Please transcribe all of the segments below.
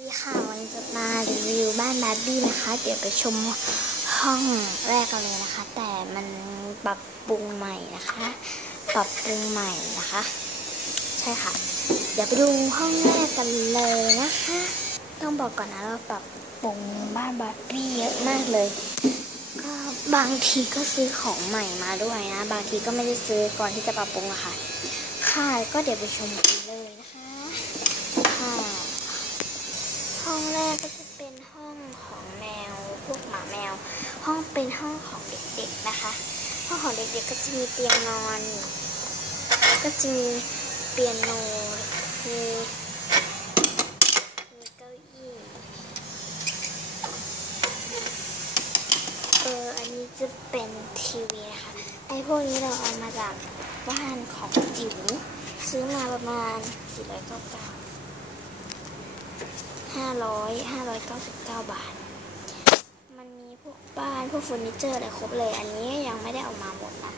ดีค่ะวันนี้จะมารีวิวบ้านบาร์บี้นะคะ เดี๋ยวไปชมห้องแรกกันเลยนะคะ แต่มันปรับปรุงใหม่นะคะ ปรับปรุงใหม่นะคะ ใช่ค่ะ เดี๋ยวไปดูห้องแรกกันเลยนะคะ ต้องบอกก่อนนะเราปรับปรุงบ้านบาร์บี้เยอะมากเลย ก็บางทีก็ซื้อของใหม่มาด้วยนะ บางทีก็ไม่ได้ซื้อก่อนที่จะปรับปรุงอะค่ะ ค่ะก็เดี๋ยวไปชมกันเลยนะคะ ค่ะ ห้องแรกก็จะเป็นห้องของแมว พวกหมาแมว ห้อง เป็นห้องของเด็กๆนะคะ ห้องของเด็กๆก็จะมีเตียงนอน ก็จะมีเปียโน มีมีเก้าอี้ เออ อันนี้จะเป็นทีวีนะคะ ไอ้พวกนี้เราเอามาจากบ้านของจิ๋วซื้อมาประมาณกี่ร้อยเก้าเก้าห้าร้อยห้าร้อยเก้าสิบเก้าบาทานพวกเฟอร์นิเจอร์อะไรครบเลย อันนี้ยังไม่ได้เอามาหมดนะ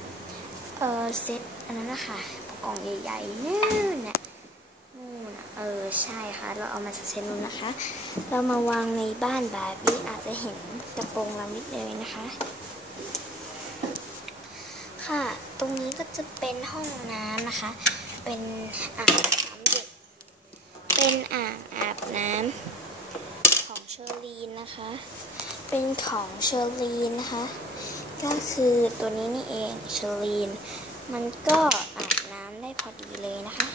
เออเซ็ตอันนั้นนะคะกล่องใหญ่ๆนู่นน่ะนู่นนะเออใช่ค่ะ เราเอามาจากเซนนู้นนะคะ เรามาวางในบ้านบาร์บี้อาจจะเห็นกระโปรงเรานิดเลยนะคะ ค่ะ ตรงนี้ก็จะเป็นห้องน้ำนะคะ เป็นอ่างน้ำเด็กเป็นอ่างอาบน้ำ ชอรีนนะคะ เป็นของเชอรีนนะคะ ก็คือตัวนี้นี่เองเชอรีน มันก็อาบน้ำได้พอดีเลยนะคะ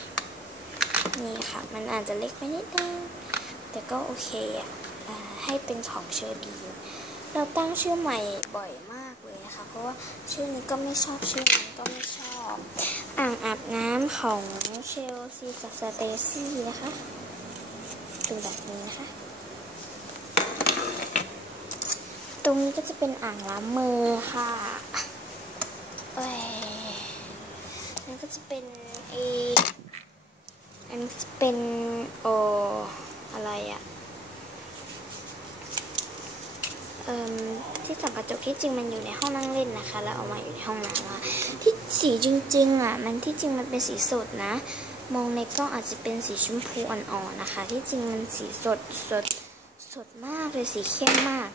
นี่ค่ะ มันอาจจะเล็กไปนิดนึง แต่ก็โอเคอะให้เป็นของเชอรีน เราตั้งชื่อใหม่บ่อยมากเลยนะคะ เพราะว่าชื่อนี้ก็ไม่ชอบชื่อนี้ก็ไม่ชอบ อ่างอาบน้ำของเชลซีกับสเตซี่นะคะดูแบบนี้นะคะ ตรงนี้ก็จะเป็นอ่างล้างมือค่ะเอ้ยนั่นก็จะเป็นเออันนี้จะเป็นโออะไรอะเอ่มที่ส่องกระจกที่จริงมันอยู่ในห้องนั่งเล่นนะคะ แล้วเอามาอยู่ในห้องน้ำอะที่สีจริงๆอะมันที่จริงมันเป็นสีสดนะ มองในกล้องอาจจะเป็นสีชมพูอ่อนๆนะคะ ที่จริงมันสีสดสดสดมากเลยสีเข้มมาก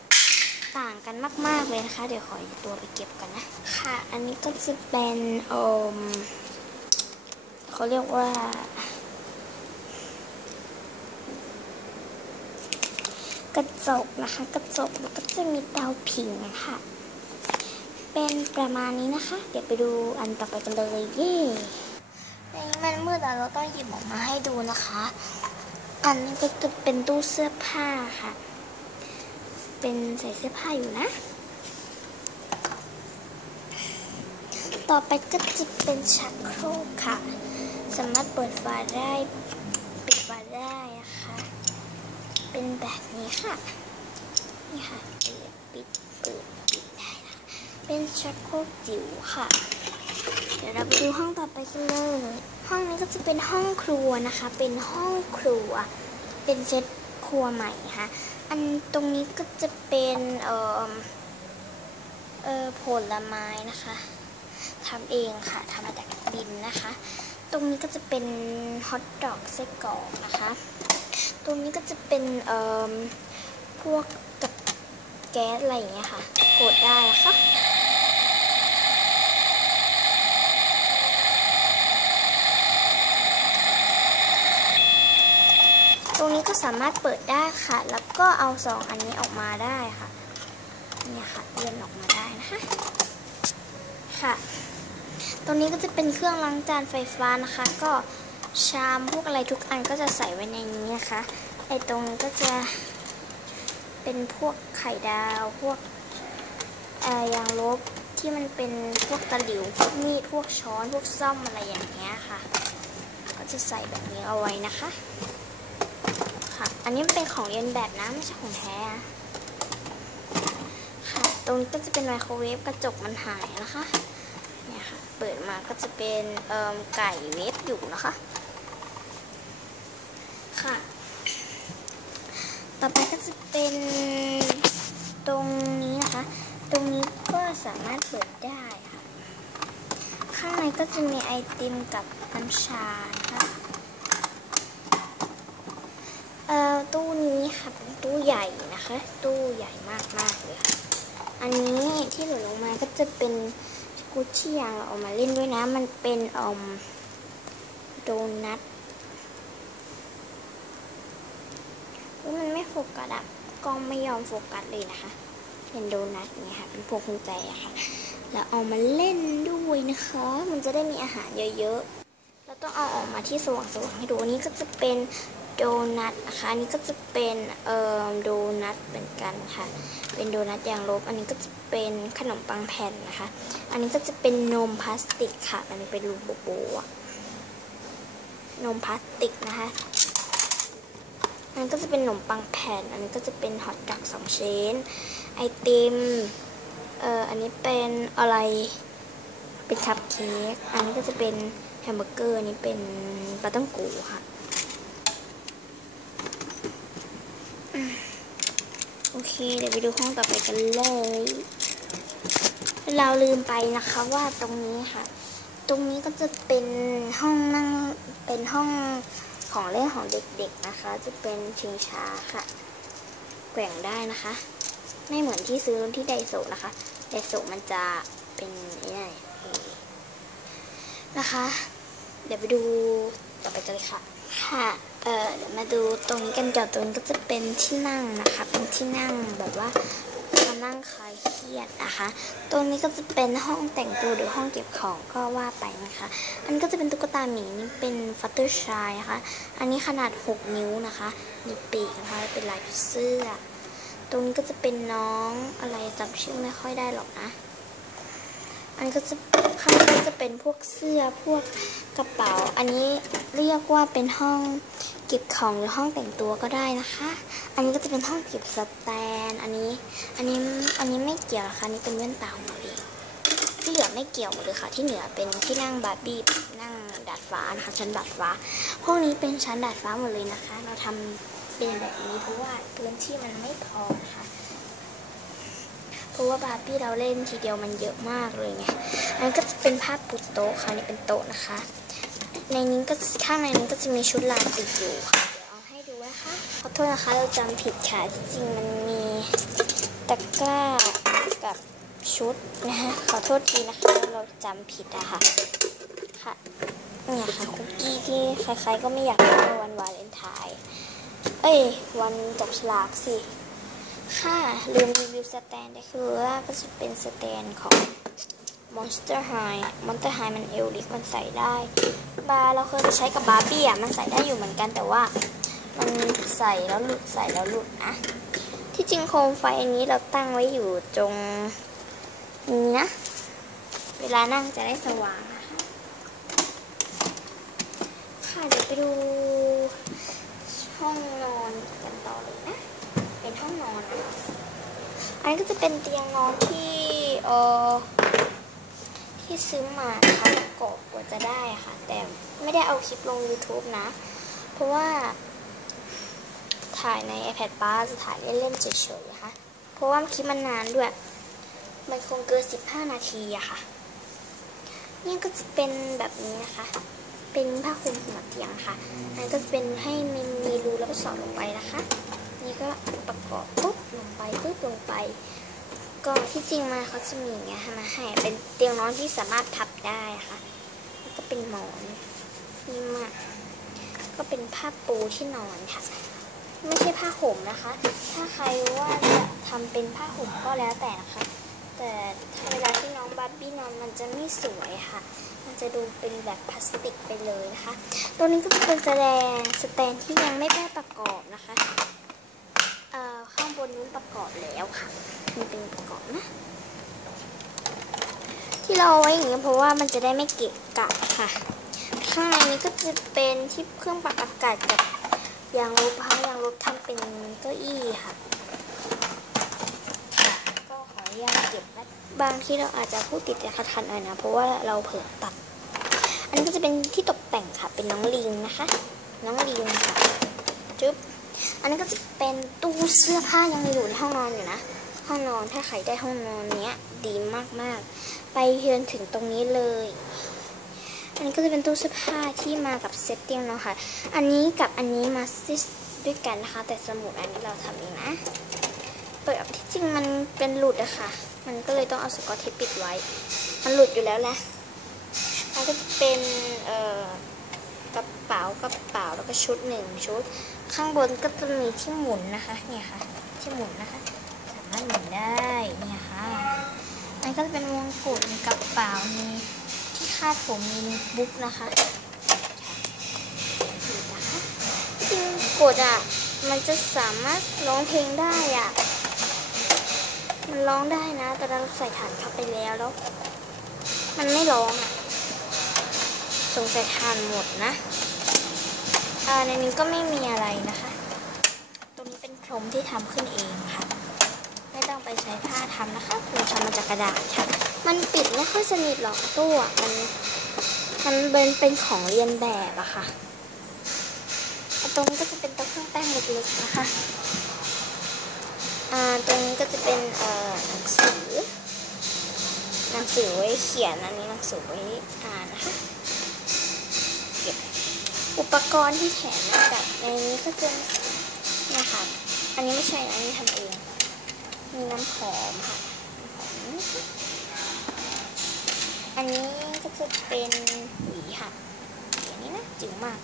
ต่างกันมาก ๆ เลยนะคะ เดี๋ยวขอตัวไปเก็บกันนะ ค่ะ อันนี้ก็จะเป็นโอมเขาเรียกว่า กระจกนะคะ กระจกแล้วก็จะมีเตาผิงนะคะเป็นประมาณนี้นะคะ เดี๋ยวไปดูอันต่อไปกันเลยเย่ในนี้มันมืดอะเราต้องหยิบออกมาให้ดูนะคะ อันนี้ก็จะเป็นตู้เสื้อผ้าค่ะ เป็นใส่เสื้อผ้าอยู่นะ ต่อไปก็จะเป็นชักโครกค่ะ สามารถเปิดฝาได้ปิดฝาได้นะคะ เป็นแบบนี้ค่ะ นี่ค่ะเปิดปิดเปิดปิดได้นะเป็นชักโครกจิ๋วค่ะ เดี๋ยวเราไปดูห้องต่อไปกันเลย ห้องนี้ก็จะเป็นห้องครัวนะคะ เป็นห้องครัว เป็นเซตครัวใหม่ค่ะ อันตรงนี้ก็จะเป็นเออเออผลไม้นะคะทำเองค่ะทำมาจากดินนะคะ ตรงนี้ก็จะเป็นฮอทดอกไส้กรอกนะคะ ตรงนี้ก็จะเป็นเออพวกกับแก๊สอะไรอย่างเงี้ยค่ะกดได้นะคะ รงนี้ก็สามารถเปิดได้ค่ะ แล้วก็เอาสองอันนี้ออกมาได้ค่ะเนี่ยค่ะเลื่อนออกมาได้นะคะค่ะ ตรงนี้ก็จะเป็นเครื่องล้างจานไฟฟ้านะคะ ก็ชามพวกอะไรทุกอันก็จะใส่ไว้ในนี้นะคะไอ้ตรงนี้ก็จะเป็นพวกไข่ดาวพวกเอ่อยางลบที่มันเป็นพวกตะหลิวพวกมีดพวกช้อนพวกซ่อมอะไรอย่างเงี้ยค่ะ ก็จะใส่แบบนี้เอาไว้นะคะ อันนี้มันเป็นของเรียนแบบนะไม่ใช่ของแท้ค่ะ ตรงนี้ก็จะเป็นไมโครเวฟกระจกมันหายนะคะเนี่ยค่ะ เปิดมาก็จะเป็นเอ่อไก่เวฟอยู่นะคะ ค่ะ ต่อไปก็จะเป็นตรงนี้นะคะ ตรงนี้ก็สามารถเปิดได้ค่ะ ข้างในก็จะมีไอติมกับน้ำชานะคะ เอ่อตู้นีู้้ใหญ่นะคะ ตู้ใหญ่มากๆเลยค่ะ อันนี้ที่หล่นลงมาก็จะเป็นกุชชี่ยางเอามาเล่นด้วยนะ มันเป็นอมโดนัทมันไม่โฟกัสอะกล้องไม่ยอมโฟกัสเลยนะคะ เป็นโดนัทเนี่ยค่ะ เป็นพวงกุญแจอะค่ะ แล้วเอามาเล่นด้วยนะคะ มันจะได้มีอาหารเยอะๆเราต้องเอาออกมาที่สว่างๆให้ดูอันนี้ก็จะเป็น โดนัทนะคะ อันนี้ก็จะเป็นเอ่อโดนัทเหมือนกันค่ะ เป็นโดนัทยางลบ อันนี้ก็จะเป็นขนมปังแผ่นนะคะ อันนี้ก็จะเป็นนมพลาสติกค่ะ มันเป็นรูโบโบอะนมพลาสติกนะคะ อันนี้ก็จะเป็นขนมปังแผ่น อันนี้ก็จะเป็นฮอทดอกสองชิ้น ไอติม เอ่อ อันนี้เป็นอะไร เป็นคัพเค้ก อันนี้ก็จะเป็นแฮมเบอร์เกอร์ อันนี้เป็นปลาต้องกูค่ะ อเค เดี๋ยวไปดูห้องต่อไปกันเลย เราลืมไปนะคะว่าตรงนี้ค่ะ ตรงนี้ก็จะเป็นห้องนั่ง เป็นห้องของเล่นของเด็กๆนะคะ จะเป็นชิงช้าค่ะ แกว่งได้นะคะ ไม่เหมือนที่ซื้อที่ไดโซนะคะ ไดโซมันจะเป็นนี่นะคะ เดี๋ยวไปดูต่อไปกันเลยค่ะ ค่ะ เอ่อมาดูตรงนี้กันก่อนตรงนี้ก็จะเป็นที่นั่งนะคะ เป็นที่นั่งแบบว่ามานั่งคลายเครียดนะคะ ตรงนี้ก็จะเป็นห้องแต่งตัวหรือห้องเก็บของก็ว่าไปนะคะ อันนี้ก็จะเป็นตุ๊กตาหมีนี่เป็นฟัตเตอร์ชายนะคะ อันนี้ขนาด 6 นิ้วนะคะมีปีกนะคะเป็นลายผีเสื้อ ตรงนี้ก็จะเป็นน้องอะไรจำชื่อไม่ค่อยได้หรอกนะ อันนี้ก็จะ ข้างก็จะเป็นพวกเสื้อพวกกระเป๋า อันนี้เรียกว่าเป็นห้องเก็บของหรือห้องแต่งตัวก็ได้นะคะ อันนี้ก็จะเป็นห้องเก็บสแตน อันนี้ อันนี้ อันนี้ไม่เกี่ยวนะคะนนี้เป็นแว่นตาของเราเอง ที่เหลือไม่เกี่ยวหมดเลยค่ะ ที่เหลือเป็นที่นั่งบาร์บี้นั่งดาดฟ้านะคะ ชั้นดาดฟ้า ห้องนี้เป็นชั้นดาดฟ้าหมดเลยนะคะ เราทำเป็นแบบนี้เพราะว่าพื้นที่มันไม่พอนะคะ ราะว่าบาร์บี้เราเล่นทีเดียวมันเยอะมากเลยไงอันนี้ก็จะเป็นภาพปุโต๊ะค่ะนี่เป็นโต๊ะนะคะ ในนี้ก็ข้างในนี้ก็จะมีชุดลายติดอยู่ค่ะเดี๋ยวเอาให้ดูนะคะขอโทษนะคะเราจำผิดค่ะจริงมันมีตะกร้ากับชุดนะคะขอโทษทีนะคะเราจำผิดอะค่ะค่ะเนี่ยค่ะคุกกี้ที่ใครๆก็ไม่อยากได้ในวันวาเลนไทน์เอ้ยวันจบฉลากสิ ค่ะลืมรีวิวสแตนแต่คือว่าก็จะเป็นสแตนของ Monster High Monster High มันเอลลิกมันใส่ได้ บาร์เราเคยไปใช้กับบาร์บี้อะมันใส่ได้อยู่เหมือนกันแต่ว่า มันใส่แล้วหลุดใส่แล้วหลุดนะ ที่จริงโคมไฟอันนี้เราตั้งไว้อยู่ตรงนี้นะ เวลานั่งจะได้สว่างนะคะค่ะเดี๋ยวไปดูห้องนอนกันต่อเลยนะ ห้องนอน อันนี้ก็จะเป็นเตียงนอนที่เออที่ซื้อมานะคะประกอบกว่าจะได้ค่ะ แต่ไม่ได้เอาคลิปลง YouTube นะ เพราะว่าถ่ายใน iPad ป้าจะถ่ายเล่นๆเฉยๆนะคะ เพราะว่าคลิปมันนานด้วย มันคงเกิน 15 นาทีอะค่ะนี่ก็จะเป็นแบบนี้นะคะ เป็นผ้าคลุมหัวเตียงค่ะ อันนี้ก็จะเป็นให้มีรูแล้วก็สอดลงไปนะคะ ก็ประกอบปุ๊บลงไปปุ๊บลงไป ก็ที่จริงมาเขาจะมีอย่างเงี้ยมาให้เป็นเตียงนอนที่สามารถทับได้ค่ะแล้วก็เป็นหมอนนี่มากก็เป็นผ้าปูที่นอนค่ะ ไม่ใช่ผ้าห่มนะคะ ถ้าใครว่าจะทำเป็นผ้าห่มก็แล้วแต่นะคะ แต่เวลาที่น้องบาร์บี้นอนมันจะไม่สวยค่ะมันจะดูเป็นแบบพลาสติกไปเลยนะคะ ตัวนี้ก็จะเป็นแสดงสแตนที่ยังไม่ได้ประกอบนะคะ เอ่อข้างบนนู้น ประกอบแล้วค่ะมันเป็นประกอบนะ ที่เราเอาไว้อย่างนี้เพราะว่ามันจะได้ไม่เกะกะค่ะ ข้างในนี้ก็จะเป็นที่เครื่องปรับอากาศกับยางลบค่ะยางลบทำเป็นเก้าอี้ค่ะ ก็ขออนุญาตเก็บนะบางที่เราอาจจะพูดติดแต่คันหน่อยนะ เพราะว่าเราเผลอตัด อันนี้ก็จะเป็นที่ตกแต่งค่ะ เป็นน้องลิงนะคะ น้องลิงค่ะจุ๊บ อันนี้ก็จะเป็นตู้เสื้อผ้ายังอยู่ในห้องนอนอยู่นะ ห้องนอนถ้าใครได้ห้องนอนเนี้ยดีมากๆ ไปเยือนถึงตรงนี้เลย อันนี้ก็จะเป็นตู้เสื้อผ้าที่มากับเซตเตียงเนาะค่ะ อันนี้กับอันนี้มาซิด้วยกันนะคะ แต่สมุดอันนี้เราทำเองนะเปิดออกที่จริงมันเป็นหลุดอะค่ะ มันก็เลยต้องเอาสกอตเทปปิดไว้ มันหลุดอยู่แล้วแหละมันก็จะเป็นเอ่ ระเป๋ากระเป๋าแล้วก็ชุดหนึ่งชุด ข้างบนก็จะมีที่หมุนนะคะ เนี่ยค่ะ ที่หมุนนะคะ สามารถหมุนได้เนี่ยค่ะมันก็จะเป็นวงกุฎมีกระเป๋ามีที่คาดผมมีบุ๊กนะคะนี่นะคะจริงกดอะ มันจะสามารถร้องเพลงได้อะ มันร้องได้นะ แต่เราใส่ฐานเข้าไปแล้วแล้ว มันไม่ร้องอะ สงสัยทานหมดนะอ่าในนี้ก็ไม่มีอะไรนะคะ ตรงนี้เป็นพรมที่ทำขึ้นเองค่ะ ไม่ต้องไปใช้ผ้าทำนะคะคือทำมาจากกระดาษค่ะ มันปิดไม่ค่อยสนิทหรอกตู้อะมันมันเป็นเป็นของเรียนแบบอะค่ะอะตรงนี้ก็จะเป็นต๊ะเครื่องแป้งเล็กๆนะคะอ่าตรงนี้ก็จะเป็นเอ่อหนังสือ หนังสือไว้เขียนอันนี้หนังสือไว้อ่านนะคะ อุปกรณ์ที่แถมมาแบในนี้ก็จะนี่ยค่ะอันนี้ไม่ใช่อันนี้ทำเอง มีน้ำหอมค่ะ อันนี้ก็จะเป็นหวีค่ะหวีอันนี้นะจิ๋วมาก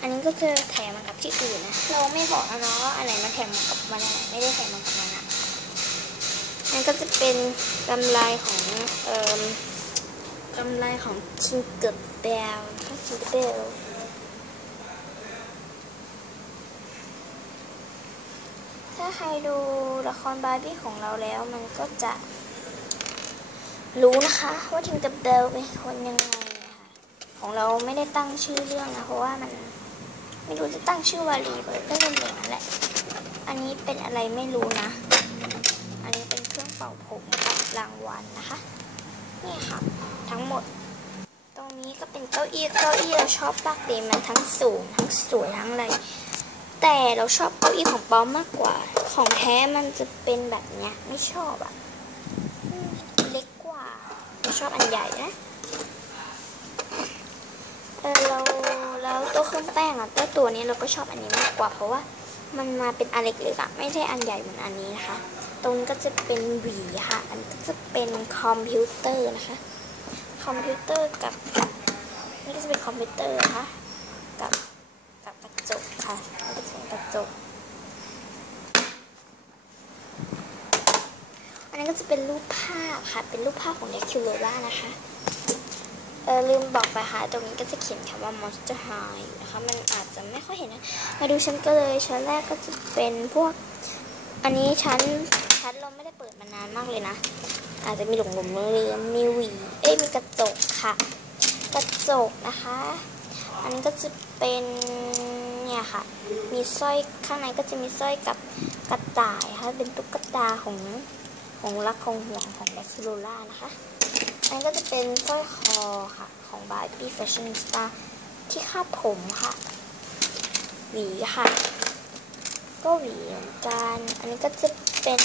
อันนี้ก็จะแถมมากับที่อื่นนะ เราไม่บอกนะเนาะอันไหนมาแถมมากับมันอันไหนไม่ได้แถมมากับมันอะอันก็จะเป็นกำไรของเอ่อกำไรของทิงเกิร์เบลนะคะทิงเกิร์เบลถ้า ใครดูละครบาร์บี้ของเราแล้วมันก็จะรู้นะคะ ว่าทิงเกิร์เบลเป็นคนยังไงนะคะของเราไม่ได้ตั้งชื่อเรื่องนะเพราะว่ามันไม่รู้จะตั้งชื่อวารีเลยก็เป็นอย่างนั้นแหละ อันนี้เป็นอะไรไม่รู้นะ อันนี้เป็นเครื่องเป่าผมกับรางวัลนะคะ นี่ค่ะ ทั้งหมด ตรงนี้ก็เป็นเก้าอี้เก้าอี้เราชอบมากเลยมันทั้งสูงทั้งสวยทั้งอะไร แต่เราชอบเก้าอี้ของปลอมมากกว่า ของแท้มันจะเป็นแบบเนี้ย ไม่ชอบอะเล็กกว่า เราชอบอันใหญ่นะเออเราแล้วตัวเครื่องแป้งอะตัวตัวนี้เราก็ชอบอันนี้มากกว่า เพราะว่ามันมาเป็นอันเล็กๆอะไม่ใช่อันใหญ่เหมือนอันนี้นะคะ ตรงนี้ก็จะเป็นหวีค่ะ อันก็จะเป็นคอมพิวเตอร์นะคะ คอมพิวเตอร์กับนี่ก็จะเป็นคอมพิวเตอร์นะคะ กับกับกระจกค่ะ จะเป็นกระจกอันนี้ก็จะเป็นรูปภาพค่ะ เป็นรูปภาพของเด็กคิวโรล่านะคะ เออลืมบอกไปค่ะ ตรงนี้ก็จะเขียนคำว่า Monster High อยู่นะคะ มันอาจจะไม่ค่อยเห็นนะ มาดูชั้นก็เลยชั้นแรกก็จะเป็นพวก อันนี้ชั้นชั้นเราไม่ได้เปิดมานานมากเลยนะ อาจจะมีหลงหลงเรือมีหวี เอ้ยมีกระจกค่ะ กระจกนะคะ อันนี้ก็จะเป็น เนี่ยค่ะ มีสร้อยข้างในก็จะมีสร้อยกับกระต่ายค่ะเป็นตุ๊กตาของของรักของห่วงของแบคคิโรล่านะคะอันนี้ก็จะเป็นสร้อยคอค่ะ ของบาร์บี้แฟชั่นสตาร์ที่คาดผมค่ะ หวีค่ะ ก็หวีเหมือนกัน อันนี้ก็จะเป็น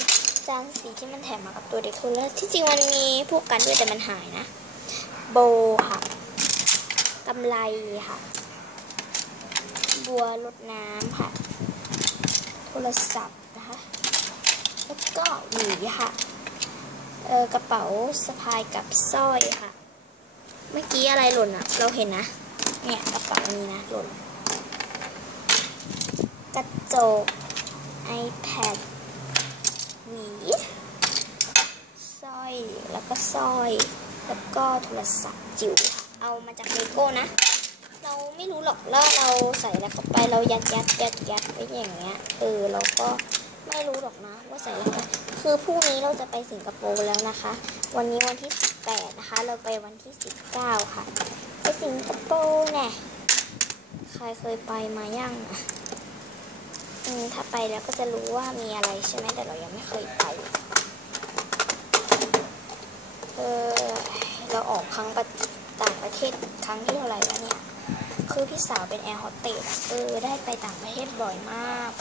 จานสีที่มันแถมมากับตัวเด็กคนแล้วที่จริงมันมีพวกกันด้วยแต่มันหายนะ โบค่ะกำไรค่ะ บัวรดน้ำค่ะ โทรศัพท์นะคะ แล้วก็หวีค่ะ เออกระเป๋าสะพายกับสร้อยค่ะ เมื่อกี้อะไรหล่นอะเราเห็นนะ เนี่ยกระเป๋านี้นะหล่น กระจก iPad หวีสร้อยแล้วก็สร้อย แล้วก็โทรศัพท์จิ๋ว เอามาจากเลโก้นะ เราไม่รู้หรอกแล้วเราใส่แล้วเข้าไปเรายัดยัดยัดยัดไว้อย่างเงี้ยเออเราก็ไม่รู้หรอกนะ ว่าใส่แล้วไปคือพรุ่งนี้เราจะไปสิงคโปร์แล้วนะคะ วันนี้วันที่ 18 นะคะ เราไปวันที่ 19 ค่ะ ไปสิงคโปร์แน่ใครเคยไปมายังอะอืมถ้าไปแล้วก็จะรู้ว่ามีอะไรใช่ไหมแต่เรายังไม่เคยไป เออเราออกครั้งต่างประเทศครั้งที่เท่าไหร่แล้วเนี่ย คือพี่สาวเป็นแอร์โฮสเตสอะเออได้ไปต่างประเทศบ่อยมาก